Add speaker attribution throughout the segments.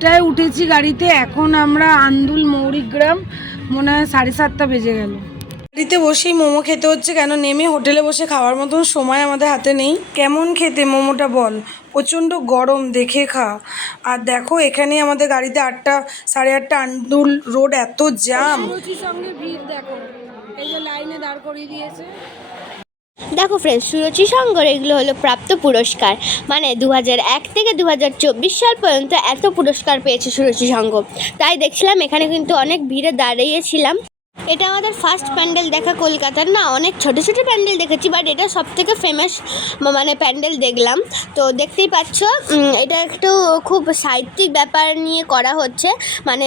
Speaker 1: পাঁচটায় উঠেছি গাড়িতে এখন আমরা আন্দুল মৌরিগ্রাম মনে হয় সাড়ে সাতটা বেজে গেল। গাড়িতে বসেই মোমো খেতে হচ্ছে কেন? নেমে হোটেলে বসে খাওয়ার মতন সময় আমাদের হাতে নেই। কেমন খেতে মোমোটা বল? প্রচণ্ড গরম দেখে খা। আর দেখো এখানে আমাদের গাড়িতে আটটা সাড়ে আটটা আন্দুল রোড এত জ্যাম। সঙ্গে ভিড় দেখো। এই যে লাইনে দাঁড় করিয়ে দিয়েছে।
Speaker 2: দেখো ফ্রেন্ডস সুরুচি সঙ্গর এগুলো হলো প্রাপ্ত পুরস্কার। মানে দু এক থেকে দু হাজার চব্বিশ সাল পর্যন্ত এত পুরস্কার পেয়েছে সুরচি সঙ্গ। তাই দেখছিলাম এখানে কিন্তু অনেক ভিড়ে দাঁড়িয়েছিলাম। এটা আমাদের ফার্স্ট প্যান্ডেল দেখা কলকাতার না, অনেক ছোট ছোট প্যান্ডেল দেখেছি বাট এটা সব থেকে ফেমাস মানে প্যান্ডেল দেখলাম। তো দেখতেই পাচ্ছ এটা একটু খুব সাহিত্যিক ব্যাপার নিয়ে করা হচ্ছে। মানে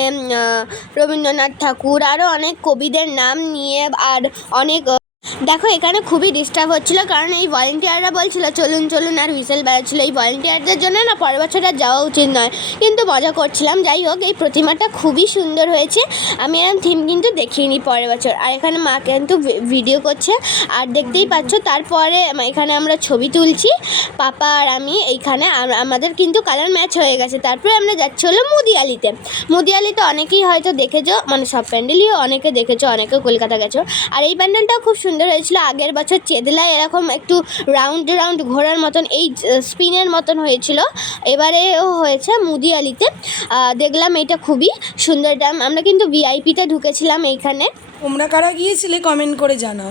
Speaker 2: রবীন্দ্রনাথ ঠাকুর আরও অনেক কবিদের নাম নিয়ে, আর অনেক দেখো, এখানে খুবই ডিস্টার্ব হচ্ছিল, কারণ এই ভলেন্টিয়াররা বলছিল, চলুন চলুন, আর হুইসেল বেড়াচ্ছিল এই ভলেন্টিয়ারদের জন্য না পরের বছর আর যাওয়া উচিত নয়। কিন্তু মজা করছিলাম। যাই হোক, এই প্রতিমাটা খুবই সুন্দর হয়েছে। আমি এরকম থিম কিন্তু দেখিনি পরের বছর। আর এখানে মা কিন্তু ভিডিও করছে। আর দেখতেই পাচ্ছ, তারপরে এখানে আমরা ছবি তুলছি। পাপা আর আমি এইখানে আমাদের কিন্তু কালার ম্যাচ হয়ে গেছে। তারপরে আমরা যাচ্ছি হলো মুদিয়ালিতে। মুদিয়ালিতে অনেকেই হয়তো দেখেছ মানে সব প্যান্ডেলই অনেকে দেখেছ, অনেকে কলকাতা গেছো। আর এই প্যান্ডেলটাও খুব সুন্দর হয়েছিল আগের বছর চেদলায় এরকম একটু রাউন্ড রাউন্ড ঘোরার মতন, এই স্পিনের মতন হয়েছিল। এবারেও হয়েছে মুদি আলিতে দেখলাম এটা খুবই সুন্দর ড্যাম আমরা কিন্তু ভিআইপিতে ঢুকেছিলাম এইখানে।
Speaker 1: তোমরা কারা গিয়েছিলে? কমেন্ট করে জানাও।